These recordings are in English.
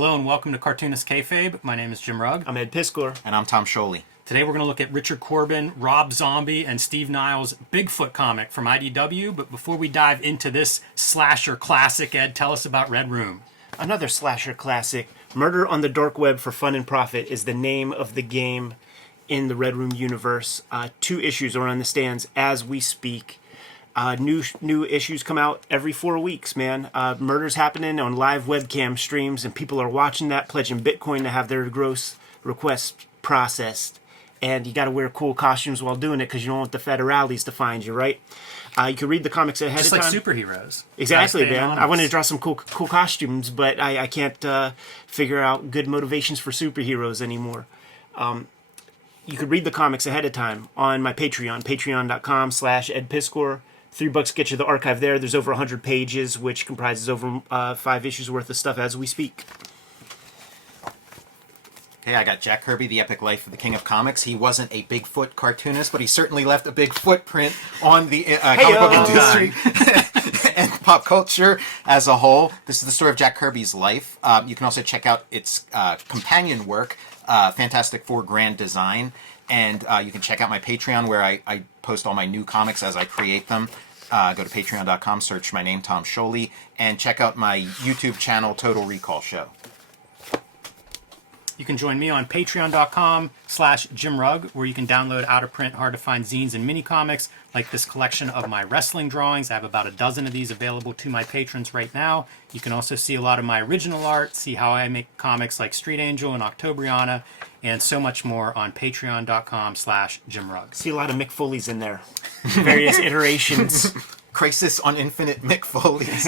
Hello and welcome to Cartoonist Kayfabe. My name is Jim Rugg. I'm Ed Piskor. And I'm Tom Scholey. Today we're going to look at Richard Corben, Rob Zombie, and Steve Niles' Bigfoot comic from IDW. But before we dive into this slasher classic, Ed, tell us about Red Room. Another slasher classic. Murder on the Dark Web for Fun and Profit is the name of the game in the Red Room universe. 2 issues are on the stands as we speak. New issues come out every 4 weeks, man. Murder's happening on live webcam streams, and people are watching that, pledging Bitcoin to have their gross requests processed. And you got to wear cool costumes while doing it because you don't want the federales to find you, right? You can read the comics ahead Just of time. Just like superheroes. Exactly, man. I wanted to draw some cool costumes, but I can't figure out good motivations for superheroes anymore. You could read the comics ahead of time on my Patreon, patreon.com/edpiskor. $3 get you the archive there. There's over 100 pages, which comprises over 5 issues worth of stuff as we speak. Okay, I got Jack Kirby, The Epic Life of the King of Comics. He wasn't a Bigfoot cartoonist, but he certainly left a big footprint on the comic book industry and pop culture as a whole. This is the story of Jack Kirby's life. You can also check out its companion work, Fantastic Four Grand Design. And you can check out my Patreon where I post all my new comics as I create them. Go to patreon.com, search my name, Tom Scholey, and check out my YouTube channel, Total Recall Show. You can join me on patreon.com/JimRugg, where you can download out-of-print, hard-to-find zines and mini-comics, like this collection of my wrestling drawings. I have about a dozen of these available to my patrons right now. You can also see a lot of my original art, see how I make comics like Street Angel and Octobriana, and so much more on patreon.com/JimRugg. See a lot of Mick Foley's in there. Various iterations. Crisis on Infinite Mick Foley's.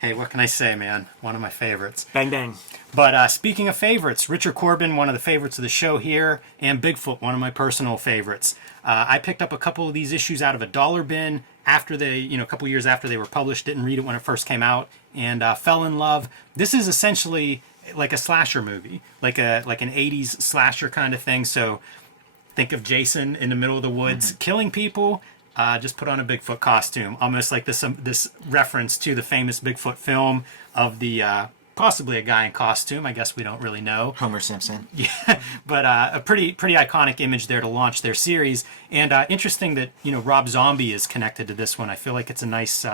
Hey, what can I say, man? One of my favorites. Bang, bang. But speaking of favorites, Richard Corben, one of the favorites of the show here, and Bigfoot, one of my personal favorites. I picked up a couple of these issues out of a dollar bin after they, a couple years after they were published. Didn't read it when it first came out, and fell in love. This is essentially like a slasher movie, like an 80s slasher kind of thing. So think of Jason in the middle of the woods killing people. Just put on a Bigfoot costume, almost like this reference to the famous Bigfoot film of the possibly a guy in costume. I guess we don't really know. Homer Simpson. Yeah, but a pretty iconic image there to launch their series. And interesting that Rob Zombie is connected to this one. I feel like it's a nice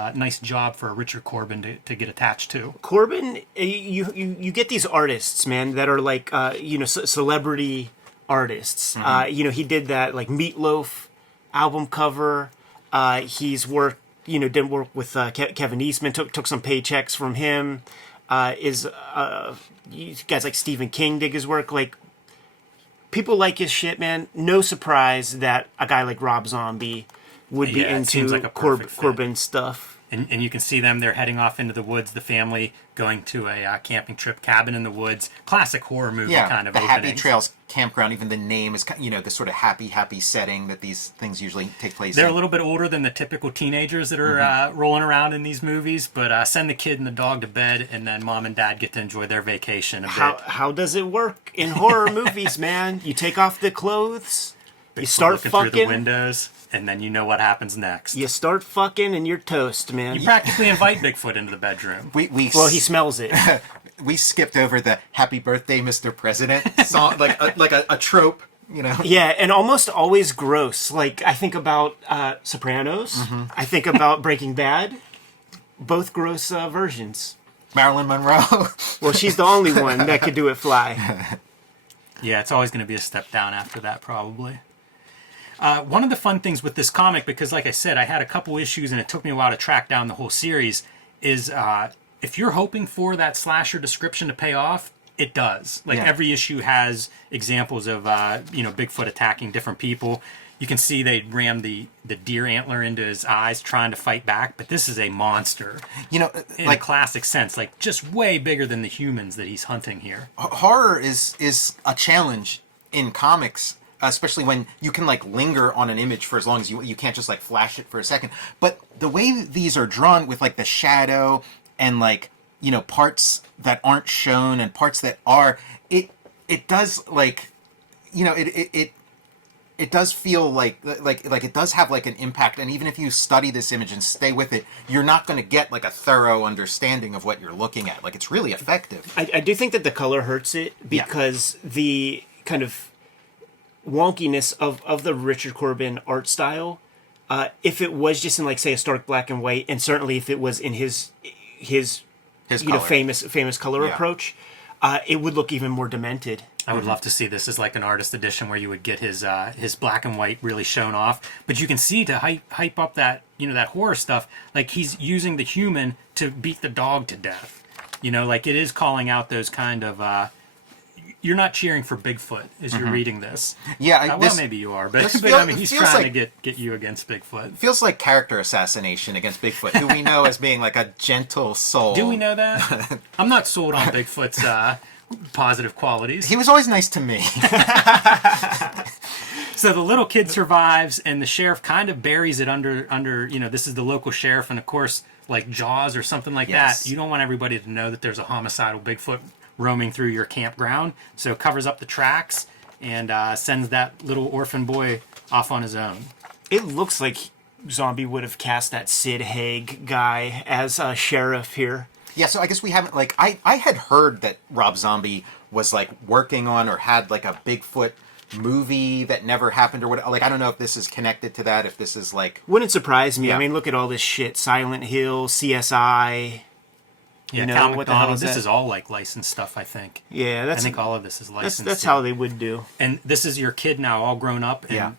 job for Richard Corben to get attached to. Corben, you get these artists, man, that are like celebrity artists. Mm-hmm. He did that like Meatloaf album cover. He's worked, did work with Kevin Eastman, took some paychecks from him. You guys like Stephen King dig his work. Like, people like his shit, man. No surprise that a guy like Rob Zombie would be into like Corben stuff. And you can see them, they're heading off into the woods, the family going to a camping trip, cabin in the woods, classic horror movie kind of the openings. Happy Trails campground, even the name is, the sort of happy setting that these things usually take place They're in. a little bit older than the typical teenagers that are rolling around in these movies, but send the kid and the dog to bed, and then mom and dad get to enjoy their vacation a bit. How does it work in horror movies, man? You take off the clothes, you start looking fucking through the windows, and then you know what happens next. You start fucking and you're toast, man. You practically invite Bigfoot into the bedroom. Well, he smells it. We skipped over the "Happy Birthday, Mr. President" song, like a trope, Yeah, and almost always gross. Like, I think about Sopranos. I think about Breaking Bad. Both gross versions. Marilyn Monroe. Well, she's the only one that could do it fly. Yeah, it's always going to be a step down after that, probably. One of the fun things with this comic, because like I said, I had a couple issues and it took me a while to track down the whole series, is if you're hoping for that slasher description to pay off, it does. Like every issue has examples of Bigfoot attacking different people. You can see they rammed the deer antler into his eyes trying to fight back, but this is a monster. In a classic sense, like just way bigger than the humans that he's hunting here. Horror is a challenge in comics, especially when you can linger on an image for as long as you can't just flash it for a second. But the way these are drawn with the shadow and parts that aren't shown and parts that are, it does it it does feel like it does have like an impact, and even if you study this image and stay with it, you're not going to get like a thorough understanding of what you're looking at. Like, it's really effective. I do think that the color hurts it because the kind of wonkiness of the Richard Corben art style, if it was just in, like, say, a stark black and white, and certainly if it was in his color. famous color approach, it would look even more demented. I would love to see this as like an artist edition where you would get his black and white really shown off, but you can see to hype up that that horror stuff, like he's using the human to beat the dog to death. Like it is calling out those kind of. You're not cheering for Bigfoot as you're reading this. Yeah, well, maybe you are, but I mean, he's trying to get you against Bigfoot. It feels like character assassination against Bigfoot, who we know as being like a gentle soul. Do we know that? I'm not sold on Bigfoot's positive qualities. He was always nice to me. So the little kid survives, and the sheriff kind of buries it under this is the local sheriff, and of course, like Jaws or something like that. You don't want everybody to know that there's a homicidal Bigfoot roaming through your campground, so it covers up the tracks and sends that little orphan boy off on his own. It looks like Zombie would have cast that Sid Haig guy as a sheriff here. Yeah, so I guess we haven't, like, I had heard that Rob Zombie was, like, working on or had, like, a Bigfoot movie that never happened or what. Like, I don't know if this is connected to that, if this is, like... Wouldn't surprise me. Yeah. I mean, look at all this shit. Silent Hill, CSI... Yeah, what the hell is this that? is all like licensed stuff, I think. Yeah, I think all of this is licensed. That's how they would do. And this is your kid now, all grown up, and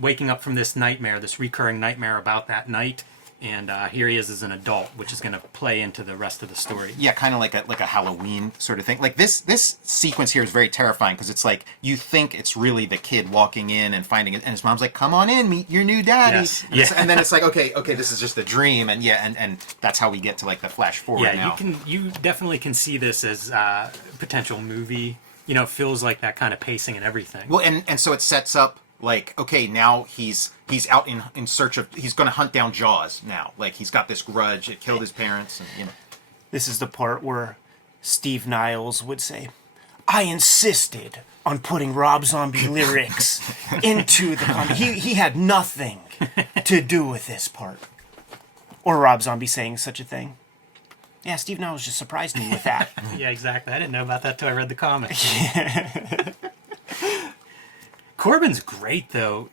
waking up from this nightmare, this recurring nightmare about that night. And here he is as an adult, which is going to play into the rest of the story. Yeah, kind of like a Halloween sort of thing. Like this sequence here is very terrifying because it's like you think it's really the kid walking in and finding it, and his mom's like, "Come on in, meet your new daddy." Yes. And then it's like, okay, this is just a dream, and and that's how we get to like the flash forward. Yeah, you definitely can see this as a potential movie. It feels like that kind of pacing and everything. Well, and so it sets up. Like, okay, now he's out in search of... He's going to hunt down Jaws now. Like, he's got this grudge. It killed his parents. And, This is the part where Steve Niles would say, I insisted on putting Rob Zombie lyrics into the... He had nothing to do with this part. Or Rob Zombie saying such a thing. Yeah, Steve Niles just surprised me with that. Yeah, exactly. I didn't know about that till I read the comics. Corben's great, though.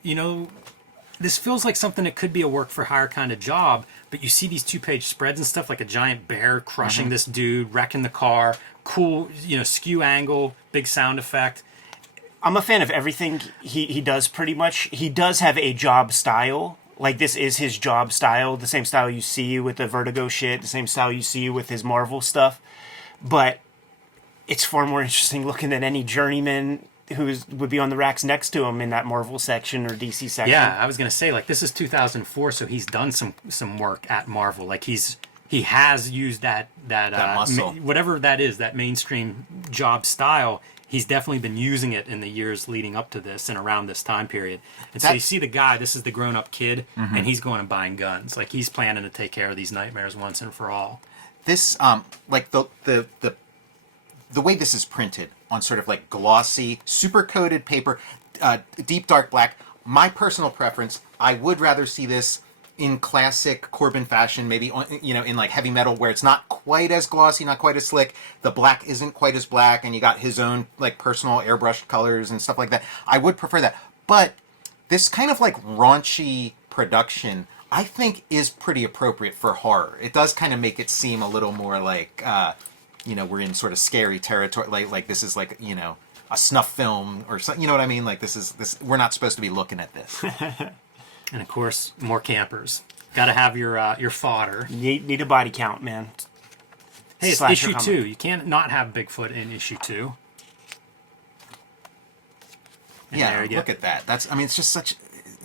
This feels like something that could be a work-for-hire kind of job, but you see these two-page spreads and stuff, like a giant bear crushing this dude, wrecking the car, cool, skew angle, big sound effect. I'm a fan of everything he does, pretty much. He does have a job style. Like, this is his job style, the same style you see with the Vertigo shit, the same style you see with his Marvel stuff. But it's far more interesting looking than any journeyman who would be on the racks next to him in that Marvel section or DC section. Yeah, I was gonna say, like, this is 2004, so he's done some work at Marvel. Like, he has used that muscle. Whatever that is, that mainstream job style. He's definitely been using it in the years leading up to this and around this time period. And so you see the guy, this is the grown-up kid, and he's going and buying guns. Like, he's planning to take care of these nightmares once and for all. This, like, the way this is printed on sort of like glossy, super coated paper, deep dark black. My personal preference, I would rather see this in classic Corben fashion, maybe on, in like heavy metal, where it's not quite as glossy, not quite as slick. The black isn't quite as black, and you got his own like personal airbrushed colors and stuff like that. I would prefer that, but this kind of like raunchy production, I think, is pretty appropriate for horror. It does kind of make it seem a little more like. We're in sort of scary territory. Like this is like, a snuff film or something. You know what I mean? Like this. We're not supposed to be looking at this. And of course, more campers. Got to have your fodder. Need a body count, man. Hey, it's Slasher issue comic. 2. You can't not have Bigfoot in issue 2. And Yeah, there you go. look at that. It's just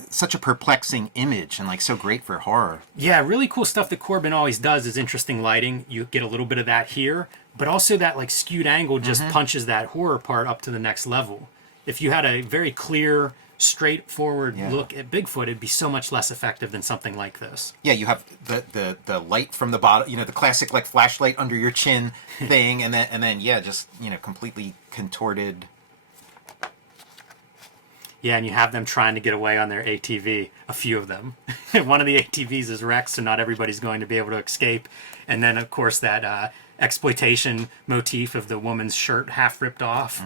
such a perplexing image and like so great for horror. Yeah, really cool stuff that Corben always does is interesting lighting. You get a little bit of that here, but also that like skewed angle just punches that horror part up to the next level. If you had a very clear, straightforward look at Bigfoot, it'd be so much less effective than something like this. Yeah, you have the light from the bottom, the classic like flashlight under your chin thing, and then just completely contorted. Yeah, and you have them trying to get away on their ATV, a few of them. One of the ATVs is wrecked, so not everybody's going to be able to escape. And then, of course, that exploitation motif of the woman's shirt half ripped off.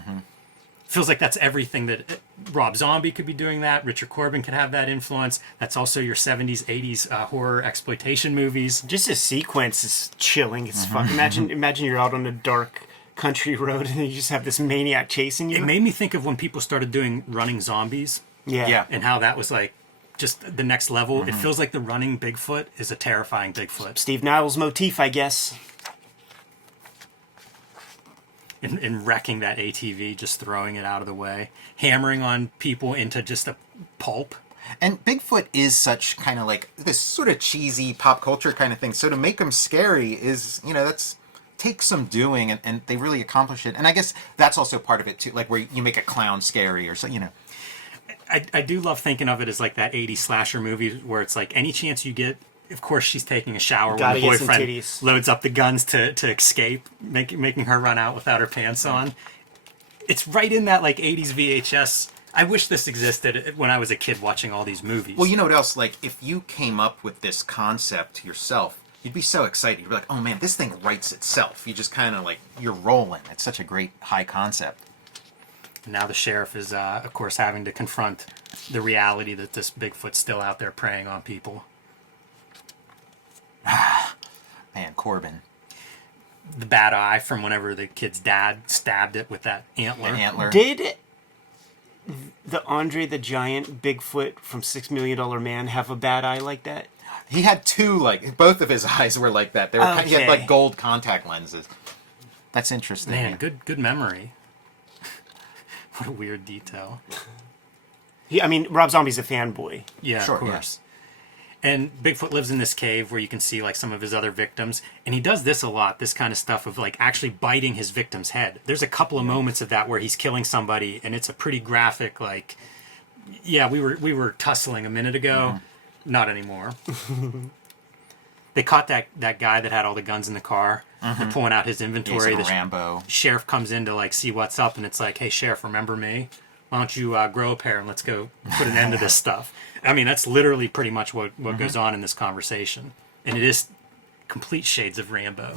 Feels like that's everything that Rob Zombie could be doing that. Richard Corben could have that influence. That's also your 70s, 80s horror exploitation movies. Just the sequence is chilling as fuck. Imagine you're out on a dark country road and you just have this maniac chasing you. It made me think of when people started doing running zombies. Yeah. And how that was like just the next level. It feels like the running Bigfoot is a terrifying Bigfoot. Steve Niles motif, I guess. In wrecking that ATV, just throwing it out of the way, hammering on people into just a pulp. And Bigfoot is such kind of like this sort of cheesy pop culture kind of thing. So to make him scary is, that's takes some doing, and they really accomplish it. And I guess that's also part of it too, like where you make a clown scary or something, I do love thinking of it as like that 80s slasher movie where it's like any chance you get. Of course, she's taking a shower when the boyfriend loads up the guns to escape, making her run out without her pants on. It's right in that like 80s VHS. I wish this existed when I was a kid watching all these movies. Well, you know what else? Like, if you came up with this concept yourself, you'd be so excited. You'd be like, oh man, this thing writes itself. You just kind of like, you're rolling. It's such a great high concept. Now the sheriff is, of course, having to confront the reality that this Bigfoot's still out there preying on people. Man, Corben. The bad eye from whenever the kid's dad stabbed it with that antler. Did the Andre the Giant Bigfoot from $6 Million Man have a bad eye like that? He had two, like, both of his eyes were like that. They were he had like gold contact lenses. That's interesting. Man, good memory. What a weird detail. Rob Zombie's a fanboy. Yeah, sure, of course. Yeah. And Bigfoot lives in this cave where you can see like some of his other victims. And he does this a lot, this kind of stuff of like actually biting his victim's head. There's a couple of moments of that where he's killing somebody and it's a pretty graphic, like, yeah, we were tussling a minute ago. Not anymore. They caught that guy that had all the guns in the car. They're pulling out his inventory. The Rambo. Sheriff comes in to like see what's up and it's like, hey, Sheriff, remember me? Why don't you grow a pair and let's go put an end to this stuff. I mean, that's literally pretty much what goes on in this conversation. And it is complete shades of Rambo.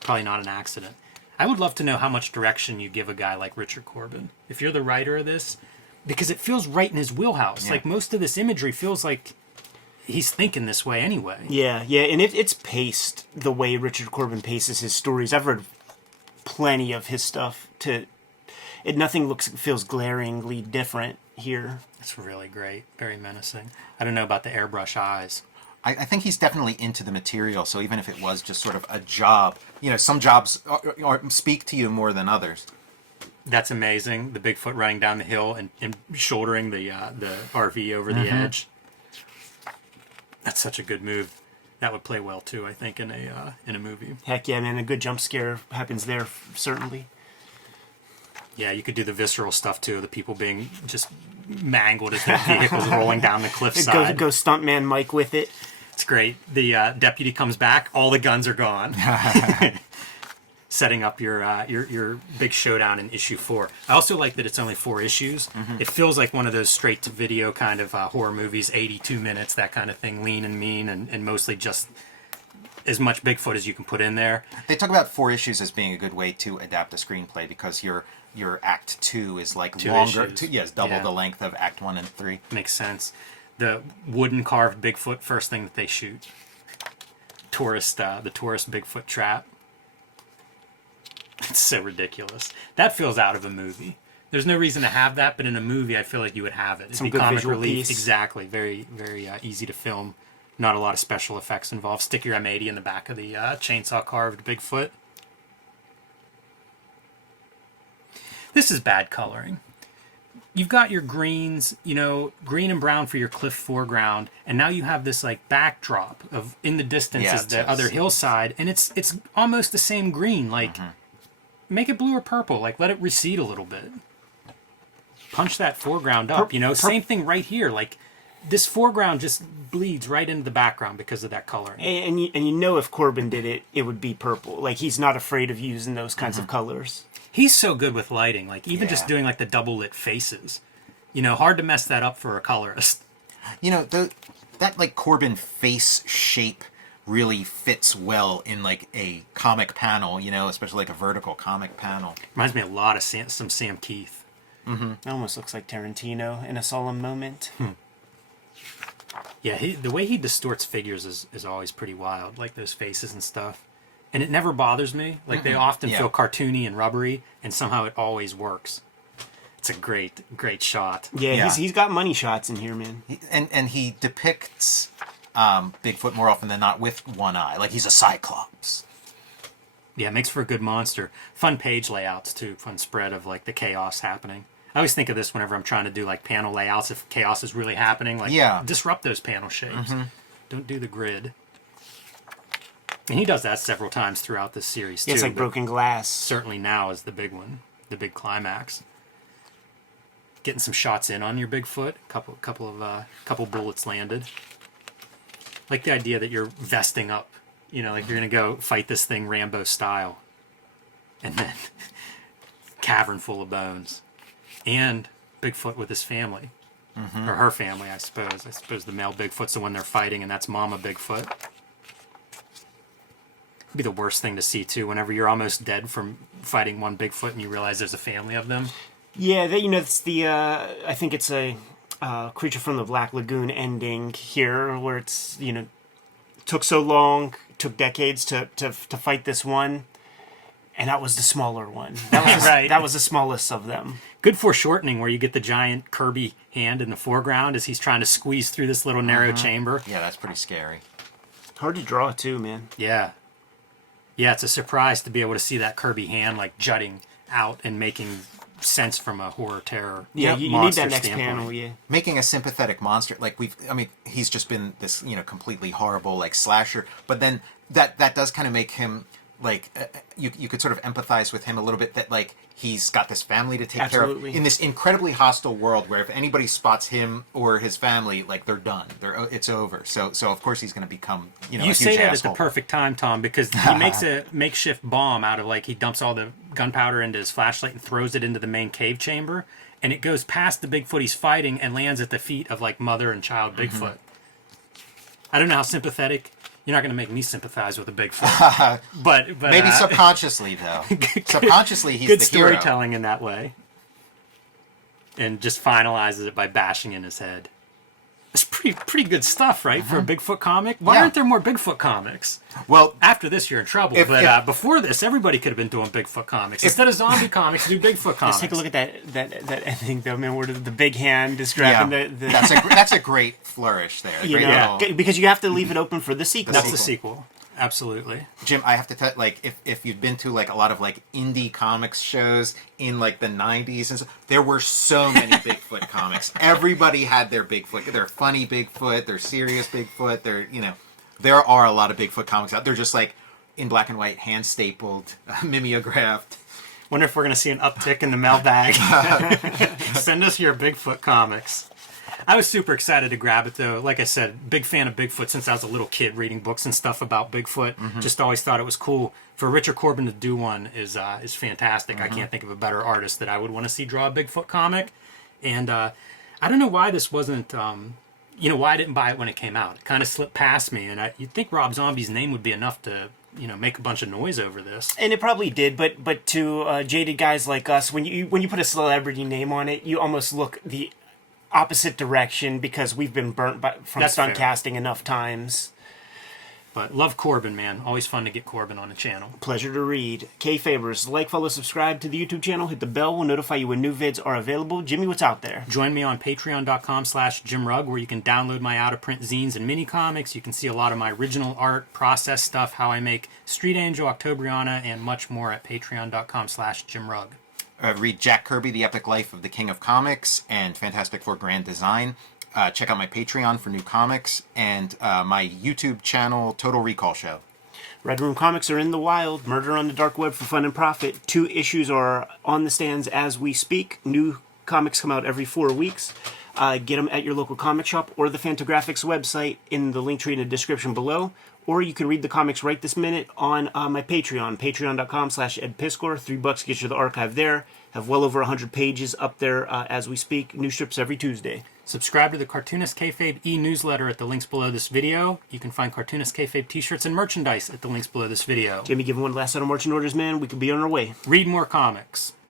Probably not an accident. I would love to know how much direction you give a guy like Richard Corben. If you're the writer of this, because it feels right in his wheelhouse. Yeah. Like most of this imagery feels like he's thinking this way anyway. Yeah, and it's paced the way Richard Corben paces his stories. I've read plenty of his stuff. Nothing feels glaringly different here. It's really great. Very menacing. I don't know about the airbrush eyes. I think he's definitely into the material, so even if it was just sort of a job, some jobs speak to you more than others. That's amazing. The Bigfoot running down the hill and shouldering the RV over the edge. That's such a good move. That would play well too, I think, in a movie. Heck yeah, man! A good jump scare happens there, certainly. Yeah, you could do the visceral stuff too. The people being just mangled as their vehicles rolling down the cliffside. Go stuntman Mike with it. It's great. The deputy comes back. All the guns are gone. Setting up your big showdown in issue 4. I also like that it's only 4 issues. It feels like one of those straight to video kind of horror movies, 82 minutes, that kind of thing, lean and mean, and mostly just as much Bigfoot as you can put in there. They talk about 4 issues as being a good way to adapt a screenplay because your Act 2 is like 2 longer. issues. Double the length of Act 1 and 3. Makes sense. The wooden carved Bigfoot, first thing that they shoot. The tourist Bigfoot trap. It's so ridiculous. That feels out of a movie. There's no reason to have that, but in a movie, I feel like you would have it. It'd Some be good comic visual relief. piece. Exactly. Very, very easy to film. Not a lot of special effects involved. Stick your M80 in the back of the chainsaw carved Bigfoot. This is bad coloring. You've got your greens, green and brown for your cliff foreground, and now you have this like backdrop of in the distance is the other hillside, and it's almost the same green. Like, make it blue or purple. Like, let it recede a little bit. Punch that foreground up. Same thing right here. Like, this foreground just bleeds right into the background because of that coloring. And if Corben did it, it would be purple. Like, he's not afraid of using those kinds of colors. He's so good with lighting. Like, even just doing like the double lit faces. You know, hard to mess that up for a colorist. You know, that like Corben face shape really fits well in like a comic panel, you know, especially like a vertical comic panel. Reminds me a lot of some Sam Keith. It almost looks like Tarantino in a solemn moment. Yeah, the way he distorts figures is always pretty wild, like those faces and stuff. And it never bothers me. Like, they often feel cartoony and rubbery, and somehow it always works. It's a great shot. Yeah. He's got money shots in here, man. And he depicts Bigfoot more often than not with one eye. Like, he's a cyclops. Yeah, it makes for a good monster. Fun page layouts, too. Fun spread of, like, the chaos happening. I always think of this whenever I'm trying to do, like, panel layouts. If chaos is really happening, like, disrupt those panel shapes. Don't do the grid. And he does that several times throughout this series, too. It's like broken glass. Certainly now is the big one. The big climax. Getting some shots in on your Bigfoot. Couple bullets landed. Like the idea that you're vesting up. You know, like you're going to go fight this thing Rambo style. And then cavern full of bones. And Bigfoot with his family. Or her family, I suppose. I suppose the male Bigfoot's the one they're fighting, and that's Mama Bigfoot. It'd be the worst thing to see, too, whenever you're almost dead from fighting one Bigfoot and you realize there's a family of them. Yeah, it's the, I think it's a Creature from the Black Lagoon ending here, where it's, you know, took so long, took decades to fight this one. And that was the smaller one. That was right. That was the smallest of them. Good foreshortening where you get the giant Kirby hand in the foreground as he's trying to squeeze through this little narrow chamber. Yeah, that's pretty scary. Hard to draw, too, man. Yeah. Yeah, it's a surprise to be able to see that Kirby hand, like, jutting out and making sense from a horror terror Yeah, you need that next panel, yeah. Making a sympathetic monster, like he's just been this, you know, completely horrible, like, slasher, but then that does kind of make him, like, you could sort of empathize with him a little bit, that, like, he's got this family to take care of in this incredibly hostile world where if anybody spots him or his family, like, they're done. It's over. So of course he's going to become, you know, a huge say that asshole. at the perfect time, Tom, because he makes a makeshift bomb out of, like, he dumps all the gunpowder into his flashlight and throws it into the main cave chamber, and it goes past the Bigfoot he's fighting and lands at the feet of, like, mother and child Bigfoot. I don't know how sympathetic. You're not going to make me sympathize with a Bigfoot. but maybe subconsciously, though. Subconsciously, he's good the hero. storytelling in that way. And just finalizes it by bashing in his head. It's pretty good stuff, right, for a Bigfoot comic? Why aren't there more Bigfoot comics? Well, after this, you're in trouble. Before this, everybody could have been doing Bigfoot comics. Instead of zombie comics, do Bigfoot comics. Let's take a look at that ending, though, man, where the big hand is grabbing the... That's a great flourish there. Because you have to leave it open for the sequel. That's the sequel. Absolutely. Jim, I have to tell, like, if you've been to, like, a lot of, like, indie comics shows in, like, the 90s and so, there were so many Bigfoot comics. Everybody had their Bigfoot. Their funny Bigfoot, their serious Bigfoot, their, you know, there are a lot of Bigfoot comics out. They're just, like, in black and white, hand stapled, mimeographed. Wonder if we're going to see an uptick in the mailbag. Send us your Bigfoot comics. I was super excited to grab it, though. Like I said, big fan of Bigfoot since I was a little kid reading books and stuff about Bigfoot. Just always thought it was cool. For Richard Corben to do one is fantastic. I can't think of a better artist that I would want to see draw a Bigfoot comic. And I don't know why this wasn't, why I didn't buy it when it came out. It kind of slipped past me. And you'd think Rob Zombie's name would be enough to, make a bunch of noise over this. And it probably did, but to jaded guys like us, when you put a celebrity name on it, you almost look the opposite direction because we've been burnt from stunt casting enough times. But love Corben, man. Always fun to get Corben on the channel. Pleasure to read. Kayfabers, like, follow, subscribe to the YouTube channel. Hit the bell. We'll notify you when new vids are available. Jimmy, what's out there? Join me on patreon.com/JimRugg, where you can download my out-of-print zines and mini comics. You can see a lot of my original art, process stuff, how I make Street Angel, Octobriana, and much more at patreon.com/JimRugg. Read Jack Kirby, The Epic Life of the King of Comics, and Fantastic Four Grand Design. Check out my Patreon for new comics, and my YouTube channel, Total Recall Show. Red Room comics are in the wild. Murder on the Dark Web for fun and profit. 2 issues are on the stands as we speak. New comics come out every 4 weeks. Get them at your local comic shop or the Fantagraphics website in the link tree in the description below. or you can read the comics right this minute on my Patreon, patreon.com/edpiskor. $3 gets you the archive there. Have well over 100 pages up there as we speak. New strips every Tuesday. Subscribe to the Cartoonist Kayfabe e-newsletter at the links below this video. You can find Cartoonist Kayfabe t-shirts and merchandise at the links below this video. Jamie, give one last set of marching orders, man. We could be on our way. Read more comics.